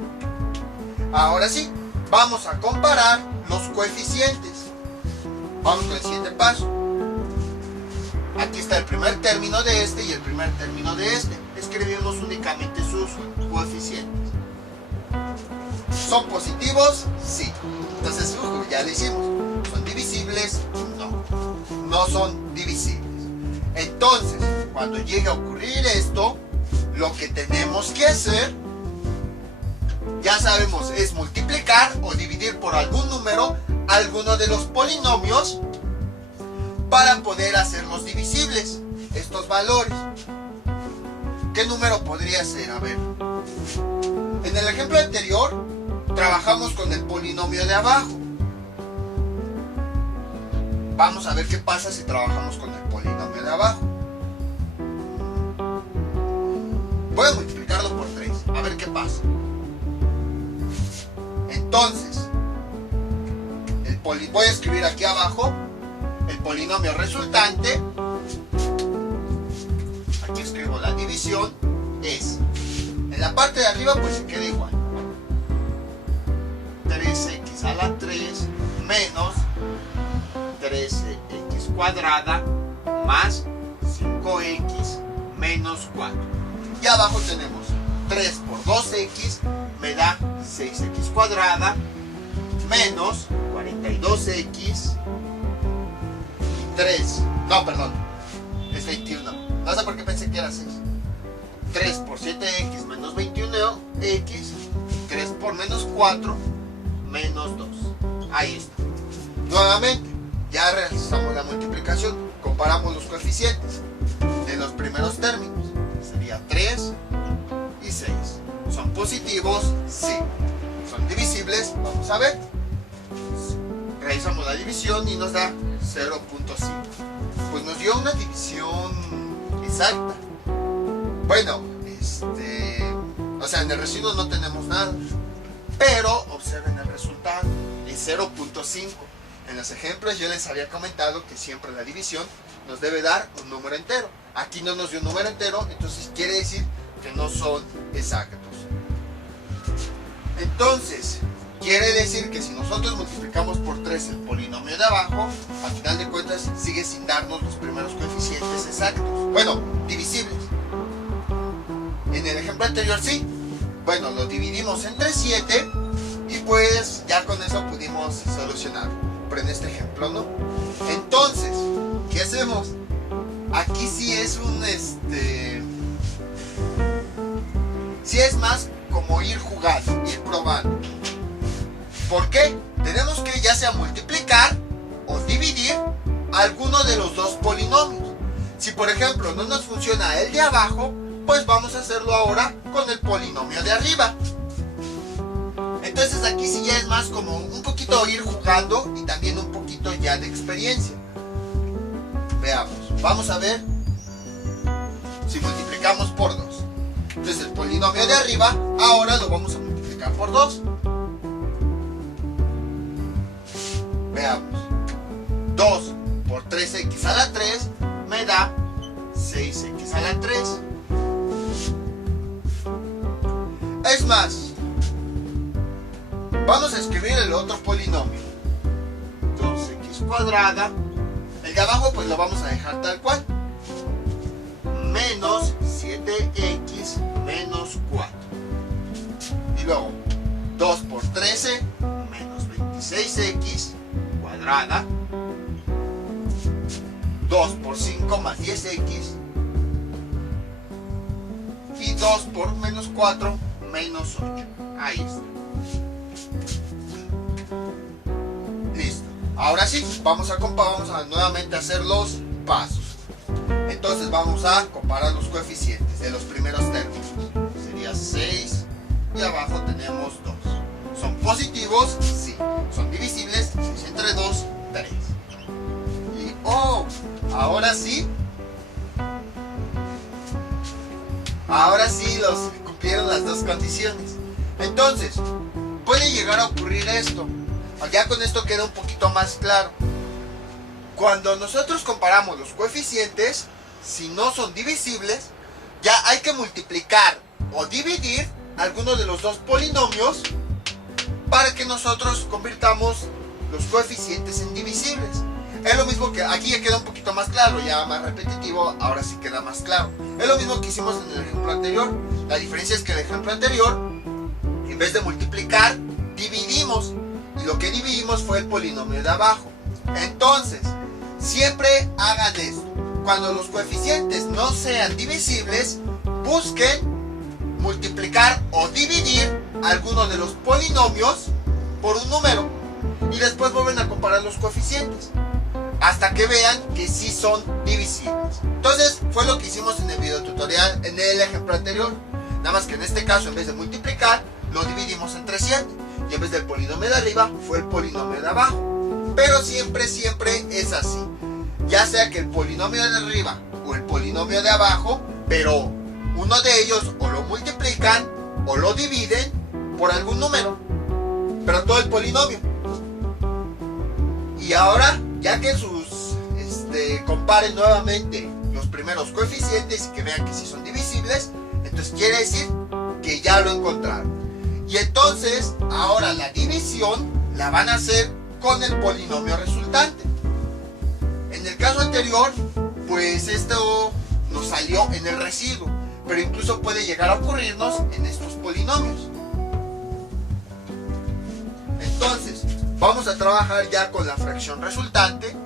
Ahora sí, vamos a comparar los coeficientes. Vamos con el siguiente paso. Aquí está el primer término de este y el primer término de este. Escribimos únicamente sus coeficientes. ¿Son positivos? Sí. Entonces, ya lo hicimos. ¿Son divisibles? No. No son divisibles. Entonces, cuando llegue a ocurrir esto, lo que tenemos que hacer, ya sabemos, es multiplicar o dividir por algún número alguno de los polinomios para poder hacerlos divisibles, estos valores. ¿Qué número podría ser? A ver. En el ejemplo anterior, trabajamos con el polinomio de abajo. Vamos a ver qué pasa si trabajamos con el polinomio de abajo. Voy a multiplicarlo por 3, a ver qué pasa. Entonces, voy a escribir aquí abajo el polinomio resultante. Aquí escribo la división. Es, en la parte de arriba pues se queda igual. 3x a la 3 menos 13x cuadrada más 5x menos 4. Y abajo tenemos 3 por 2x me da 6x cuadrada menos 42x y 3. No, perdón. Es 21. No sé por qué pensé que era 6. 3 por 7x menos 21x. 3 por menos 4 menos 2. Ahí está. Nuevamente, ya realizamos la multiplicación. Comparamos los coeficientes de los primeros términos. Sería 3 y 6. ¿Son positivos? Sí. ¿Son divisibles? Vamos a ver. Realizamos la división y nos da 0.5. Pues nos dio una división exacta. Bueno, o sea, en el residuo no tenemos nada. Pero observen el resultado, es 0.5. En los ejemplos yo les había comentado que siempre la división nos debe dar un número entero. Aquí no nos dio un número entero, entonces quiere decir que no son exactos. Entonces, quiere decir que si nosotros multiplicamos por 3 el polinomio de abajo, al final de cuentas sigue sin darnos los primeros coeficientes exactos. Bueno, divisibles. En el ejemplo anterior sí. Bueno, lo dividimos entre 7 y pues ya con eso pudimos solucionar. Pero en este ejemplo no. Entonces, ¿qué hacemos? Aquí sí es sí es más como ir jugando, ir probando. ¿Por qué? Tenemos que ya sea multiplicar o dividir alguno de los dos polinomios. Si por ejemplo no nos funciona el de abajo, pues vamos a hacerlo ahora con el polinomio de arriba. Entonces aquí sí ya es más como un poquito ir jugando y también un poquito ya de experiencia. Veamos, vamos a ver si multiplicamos por 2. Entonces el polinomio de arriba ahora lo vamos a multiplicar por 2. Veamos, 2 por 3x a la 3 me da 6x a la 3. Es más, vamos a escribir el otro polinomio. 2x cuadrada. El de abajo pues lo vamos a dejar tal cual. Menos 7x menos 4. Y luego 2 por 13 menos 26x cuadrada. 2 por 5 5 más 10x. Y 2 por menos 4 menos 8. Ahí está. Listo. Ahora sí, vamos a nuevamente hacer los pasos. Entonces vamos a comparar los coeficientes de los primeros términos. Sería 6 y abajo tenemos 2. ¿Son positivos? Sí. ¿Son divisibles? 6 entre 2, 3. Y ahora sí. Ahora sí los cumplieron las dos condiciones. Entonces, puede llegar a ocurrir esto. Ya con esto queda un poquito más claro. Cuando nosotros comparamos los coeficientes, si no son divisibles, ya hay que multiplicar o dividir alguno de los dos polinomios para que nosotros convirtamos los coeficientes en divisibles. Es lo mismo que aquí ya queda un poquito más claro, ya más repetitivo, ahora sí queda más claro. Es lo mismo que hicimos en el ejemplo anterior. La diferencia es que en el ejemplo anterior, en vez de multiplicar, dividimos. Y lo que dividimos fue el polinomio de abajo. Entonces, siempre hagan esto. Cuando los coeficientes no sean divisibles, busquen multiplicar o dividir alguno de los polinomios por un número. Y después vuelven a comparar los coeficientes hasta que vean que sí son divisibles. Entonces fue lo que hicimos en el video tutorial, en el ejemplo anterior. Nada más que en este caso, en vez de multiplicar, lo dividimos entre 7. Y en vez del polinomio de arriba, fue el polinomio de abajo. Pero siempre es así. Ya sea que el polinomio de arriba o el polinomio de abajo, pero uno de ellos o lo multiplican o lo dividen por algún número. Pero todo el polinomio. Y ahora, ya que comparen nuevamente los primeros coeficientes y que vean que sí son divisibles, entonces quiere decir que ya lo encontraron. Y entonces, ahora la división la van a hacer con el polinomio resultante. En el caso anterior, pues esto nos salió en el residuo, pero incluso puede llegar a ocurrirnos en estos polinomios. Entonces, vamos a trabajar ya con la fracción resultante,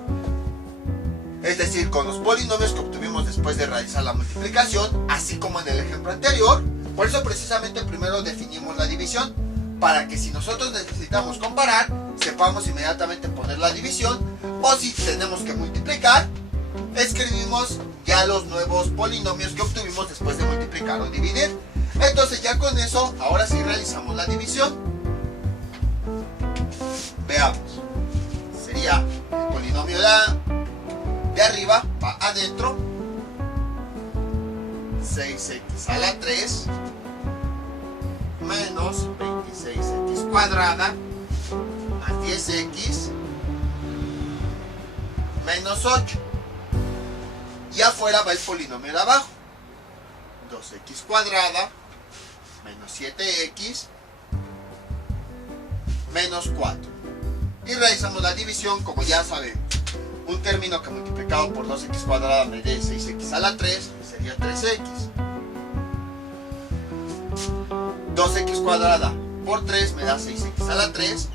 es decir, con los polinomios que obtuvimos después de realizar la multiplicación, así como en el ejemplo anterior. Por eso precisamente primero definimos la división, para que si nosotros necesitamos comparar, sepamos inmediatamente poner la división, o si tenemos que multiplicar, escribimos ya los nuevos polinomios que obtuvimos después de multiplicar o dividir. Entonces ya con eso, ahora sí realizamos la división. Veamos. Sería el polinomio de arriba, va adentro. 6x a la 3 menos 26x cuadrada más 10x menos 8. Y afuera va el polinomio de abajo. 2x cuadrada menos 7x menos 4. Y realizamos la división como ya sabemos. Un término que multiplicado por 2x cuadrada me dé 6x a la 3 sería 3x. 2x cuadrada por 3 me da 6x a la 3.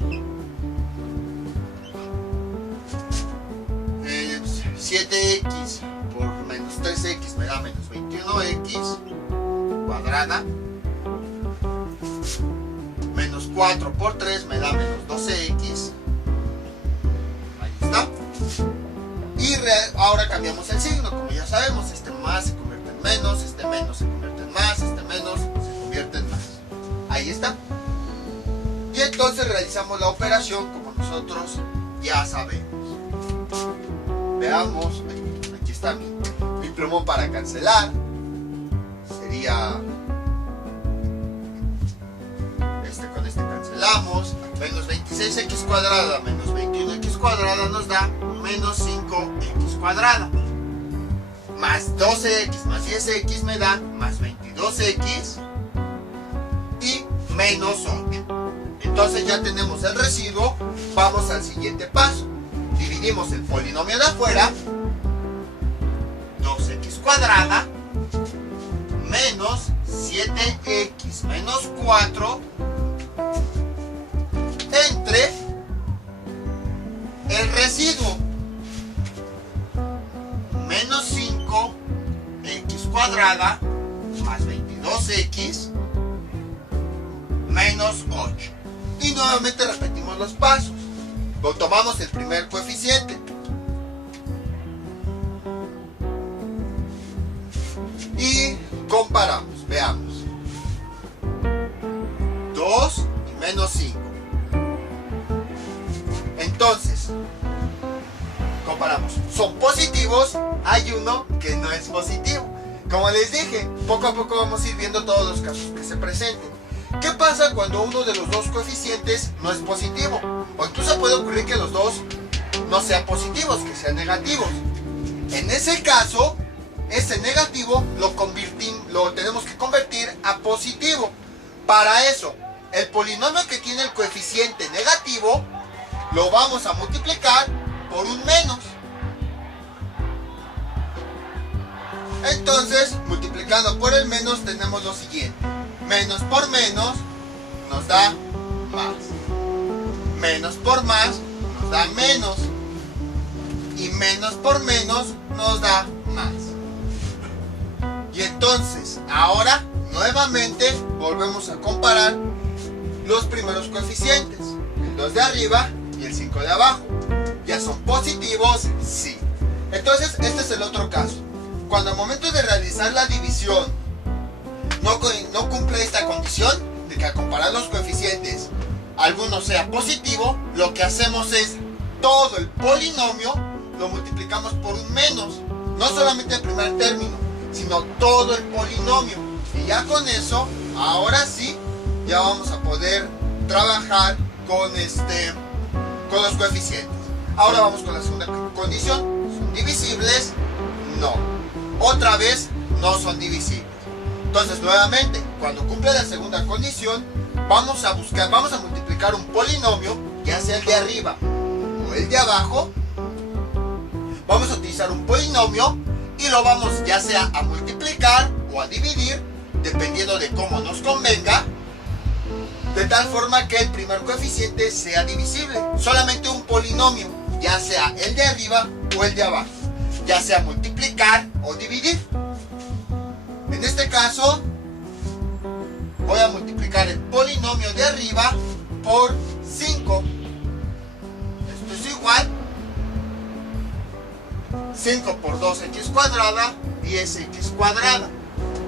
7x por menos 3x me da menos 21x cuadrada. Menos 4 por 3 me da menos 12x. Ahí está. Y ahora cambiamos el signo, como ya sabemos, este más se convierte en menos, este menos se convierte en más, este menos se convierte en más. Ahí está. Y entonces realizamos la operación como nosotros ya sabemos. Veamos, aquí está mi plumón para cancelar. Sería con este cancelamos. Menos 26x cuadrada menos 21x cuadrada nos da menos 5x cuadrada. Más 12x más 10x me da más 22x y menos 8. Entonces ya tenemos el residuo. Vamos al siguiente paso. Dividimos el polinomio de afuera. 2x cuadrada menos 7x menos 4 entre el residuo menos 5 cuadrada más 22x menos 8. Y nuevamente repetimos los pasos. Tomamos el primer coeficiente. Y comparamos, veamos. 2 y menos 5. Entonces, comparamos. Son positivos, hay uno que no es positivo. Como les dije, poco a poco vamos a ir viendo todos los casos que se presenten. ¿Qué pasa cuando uno de los dos coeficientes no es positivo? O incluso puede ocurrir que los dos no sean positivos, que sean negativos. En ese caso, ese negativo lo tenemos que convertir a positivo. Para eso, el polinomio que tiene el coeficiente negativo lo vamos a multiplicar por un menos. Entonces, multiplicando por el menos tenemos lo siguiente. Menos por menos nos da más. Menos por más nos da menos. Y menos por menos nos da más. Y entonces, ahora, nuevamente, volvemos a comparar los primeros coeficientes. El 2 de arriba y el 5 de abajo. ¿Ya son positivos? Sí. Entonces, este es el otro caso. Cuando al momento de realizar la división no cumple esta condición de que al comparar los coeficientes alguno sea positivo, lo que hacemos es todo el polinomio lo multiplicamos por un menos. No solamente el primer término, sino todo el polinomio. Y ya con eso, ahora sí, ya vamos a poder trabajar con los coeficientes. Ahora vamos con la segunda condición. ¿Son divisibles? No. Otra vez, no son divisibles. Entonces, nuevamente, cuando cumple la segunda condición, vamos a multiplicar un polinomio, ya sea el de arriba o el de abajo. Vamos a utilizar un polinomio y lo vamos ya sea a multiplicar o a dividir, dependiendo de cómo nos convenga, de tal forma que el primer coeficiente sea divisible. Solamente un polinomio, ya sea el de arriba o el de abajo, ya sea multiplicar o dividir. En este caso, voy a multiplicar el polinomio de arriba por 5. Esto es igual. 5 por 2x cuadrada, 10x cuadrada.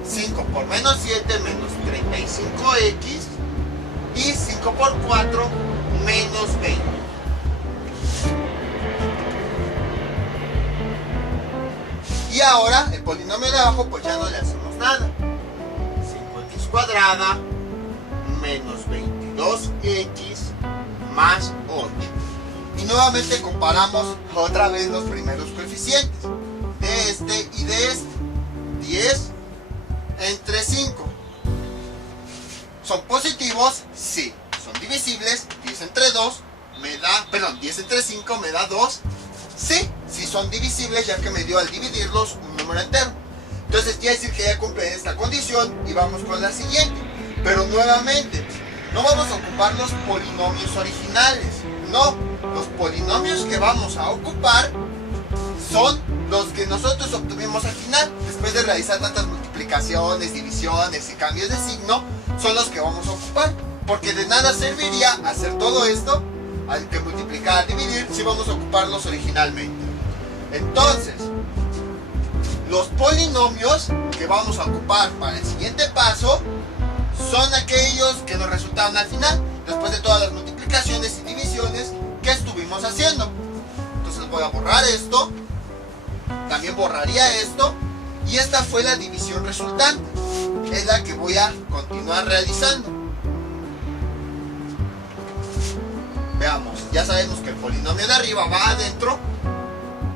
5 por menos 7, menos 35x. Y 5 por 4, menos 20. Y ahora, el polinomio de abajo, pues ya no le hacemos nada. 5x cuadrada, menos 22x, más 8. Y nuevamente comparamos otra vez los primeros coeficientes. De este y de este. 10 entre 5. ¿Son positivos? Sí. ¿Son divisibles? 10 entre 2 me da, 10 entre 5 me da 2. Sí, sí son divisibles, ya que me dio al dividirlos un número entero. Entonces quiere decir que ya cumplen esta condición y vamos con la siguiente. Pero nuevamente, no vamos a ocupar los polinomios originales. No, los polinomios que vamos a ocupar son los que nosotros obtuvimos al final. Después de realizar tantas multiplicaciones, divisiones y cambios de signo, son los que vamos a ocupar. Porque de nada serviría hacer todo esto, al que multiplicar, dividir, si vamos a ocuparlos originalmente. Entonces, los polinomios que vamos a ocupar para el siguiente paso son aquellos que nos resultaron al final, después de todas las multiplicaciones y divisiones que estuvimos haciendo. Entonces voy a borrar esto, también borraría esto, y esta fue la división resultante, es la que voy a continuar realizando. Veamos, ya sabemos que el polinomio de arriba va adentro,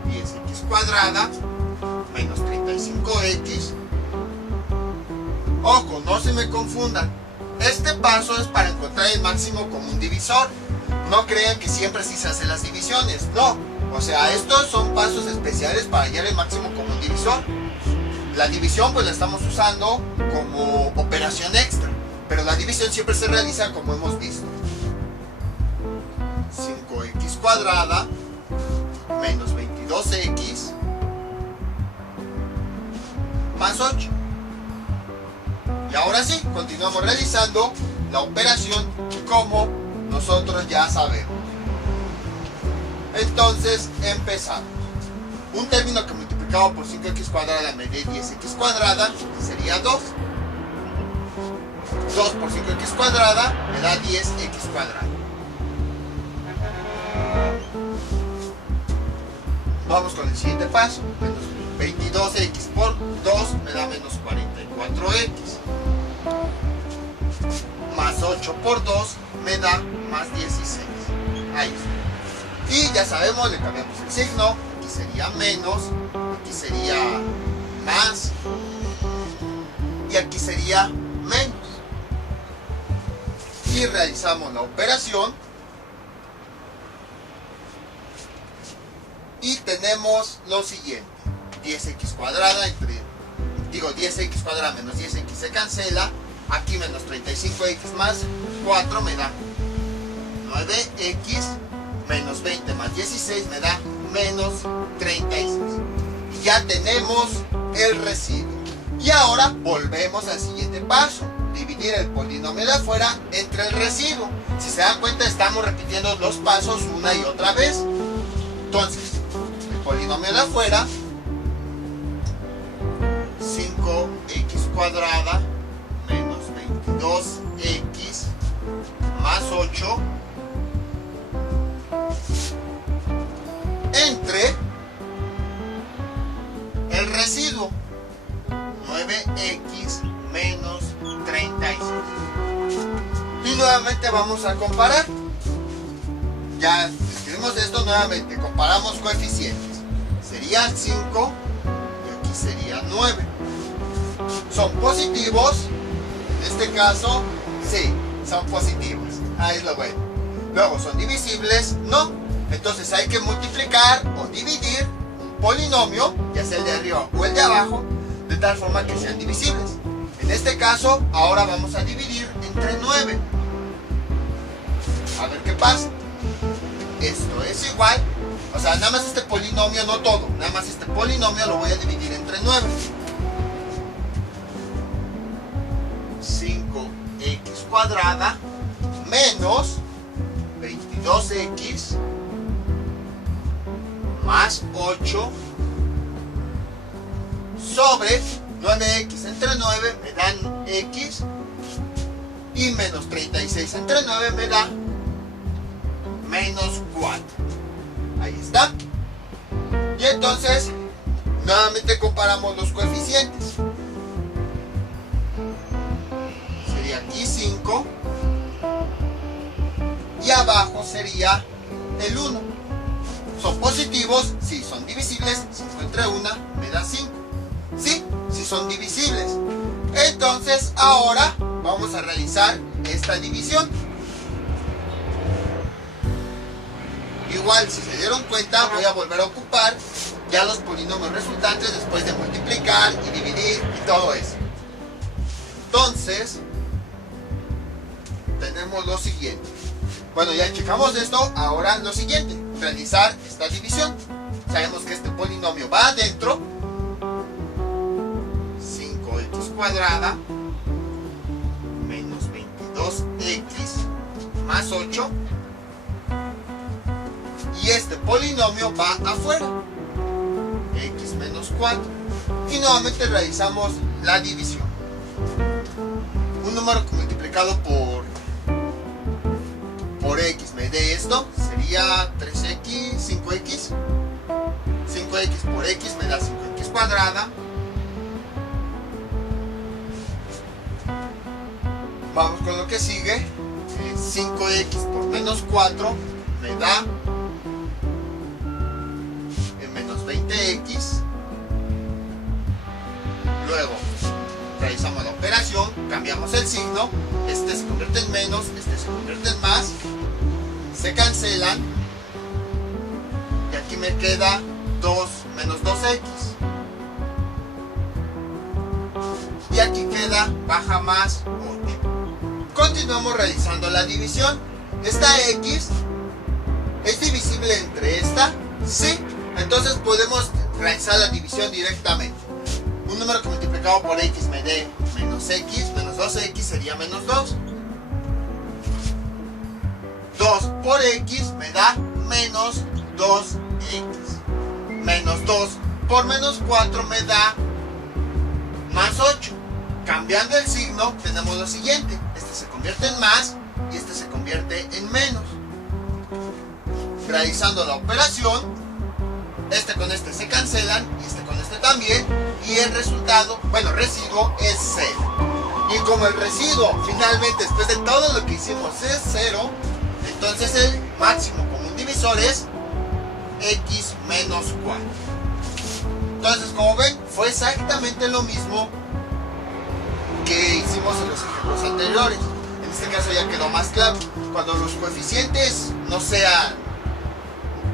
10x cuadrada menos 35x. Ojo, no se me confundan, este paso es para encontrar el máximo común divisor. No crean que siempre sí se hacen las divisiones, no. O sea, estos son pasos especiales para hallar el máximo común divisor. La división pues la estamos usando como operación extra, pero la división siempre se realiza como hemos visto. 5x cuadrada menos 22x más 8. ahora sí, continuamos realizando la operación como nosotros ya sabemos. Entonces empezamos. Un término que multiplicado por 5x cuadrada me dé 10x cuadrada sería 2. 2 por 5x cuadrada me da 10x cuadrada. Vamos con el siguiente paso. Menos 22x por 2 me da menos 44x. Más 8 por 2 me da más 16. Ahí está. Y ya sabemos, le cambiamos el signo. Aquí sería menos, aquí sería más y aquí sería menos. Y realizamos la operación y tenemos lo siguiente: 10x cuadrada entre, 10x cuadrada menos 10x se cancela, aquí menos 35x más 4 me da 9x, menos 20 más 16 me da menos 36. Ya tenemos el residuo. Y ahora volvemos al siguiente paso: dividir el polinomio de afuera entre el residuo. Si se dan cuenta, estamos repitiendo los pasos una y otra vez. Entonces, el polinomio de afuera, 5x cuadrada menos 22x más 8 entre el residuo, 9x menos 36. Y nuevamente vamos a comparar. Ya escribimos esto nuevamente, comparamos coeficientes. Sería 5 y aquí sería 9. ¿Son positivos? En este caso, sí, son positivos. Ahí es lo bueno. Luego, ¿son divisibles? No. Entonces hay que multiplicar o dividir un polinomio, ya sea el de arriba o el de abajo, de tal forma que sean divisibles. En este caso, ahora vamos a dividir entre 9. A ver qué pasa. Esto es igual, o sea, nada más este polinomio, no todo, nada más este polinomio lo voy a dividir entre 9. 5x cuadrada menos 22x más 8 sobre 9x entre 9 me dan x y menos 36 entre 9 me da menos 4. Ahí está. Y entonces nuevamente comparamos los coeficientes. Sería aquí 5 y abajo sería el 1. ¿Son positivos? Sí. ¿Son divisibles? 5 entre 1 me da 5. Sí, sí son divisibles. Entonces ahora vamos a realizar esta división. Igual, si se dieron cuenta, voy a volver a ocupar ya los polinomios resultantes después de multiplicar y dividir y todo eso. Entonces, tenemos lo siguiente. Bueno, ya checamos esto, ahora lo siguiente: realizar esta división. Sabemos que este polinomio va adentro. 5x cuadrada menos 22x más 8. Y este polinomio va afuera, x menos 4. Y nuevamente realizamos la división. Un número multiplicado por x me dé esto, sería 3x, 5x. 5x por x me da 5x cuadrada. Vamos con lo que sigue. 5x por menos 4 me da menos 20x. Luego realizamos la operación, cambiamos el signo, este se convierte en menos, este se convierte en más, se cancelan y aquí me queda 2 menos 2x y aquí queda baja más 8. Continuamos realizando la división. Esta x es divisible entre esta, sí. Entonces podemos realizar la división directamente. Un número que multiplicado por x me dé menos x, menos menos 2x sería menos 2. 2 por x me da menos 2x. Menos 2 por menos 4 me da más 8. Cambiando el signo tenemos lo siguiente. Este se convierte en más y este se convierte en menos. Realizando la operación, este con este se cancelan y este con este también, y el resultado, bueno, residuo es 0. Y como el residuo finalmente después de todo lo que hicimos es 0, entonces el máximo común divisor es x menos 4. Entonces, como ven, fue exactamente lo mismo que hicimos en los ejemplos anteriores. En este caso ya quedó más claro. Cuando los coeficientes no sean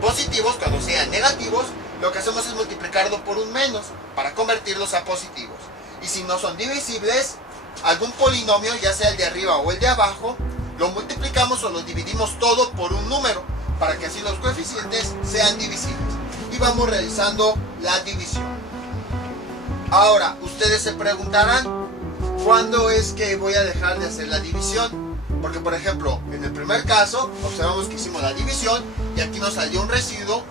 positivos, cuando sean negativos, lo que hacemos es multiplicarlo por un menos para convertirlos a positivos. Y si no son divisibles, algún polinomio, ya sea el de arriba o el de abajo, lo multiplicamos o lo dividimos todo por un número para que así los coeficientes sean divisibles. Y vamos realizando la división. Ahora, ustedes se preguntarán, ¿cuándo es que voy a dejar de hacer la división? Porque, por ejemplo, en el primer caso, observamos que hicimos la división y aquí nos salió un residuo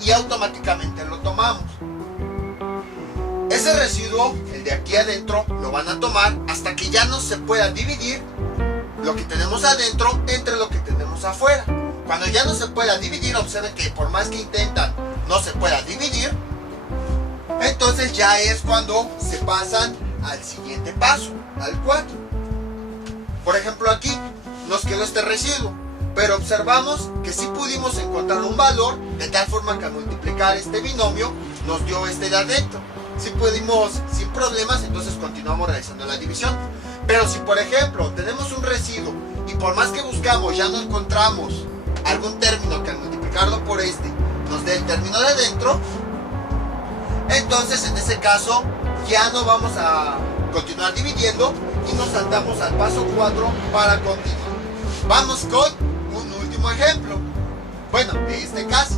y automáticamente lo tomamos. Ese residuo, el de aquí adentro, lo van a tomar hasta que ya no se pueda dividir lo que tenemos adentro entre lo que tenemos afuera. Cuando ya no se pueda dividir, observen que por más que intentan no se pueda dividir, entonces ya es cuando se pasan al siguiente paso, al 4. Por ejemplo, aquí nos quedó este residuo, pero observamos que sí pudimos encontrar un valor de tal forma que al multiplicar este binomio nos dio este de adentro. Si pudimos sin problemas, entonces continuamos realizando la división. Pero si, por ejemplo, tenemos un residuo y por más que buscamos ya no encontramos algún término que al multiplicarlo por este nos dé el término de adentro, entonces en ese caso ya no vamos a continuar dividiendo y nos saltamos al paso 4 para continuar. Vamos con un último ejemplo. Bueno, de este caso,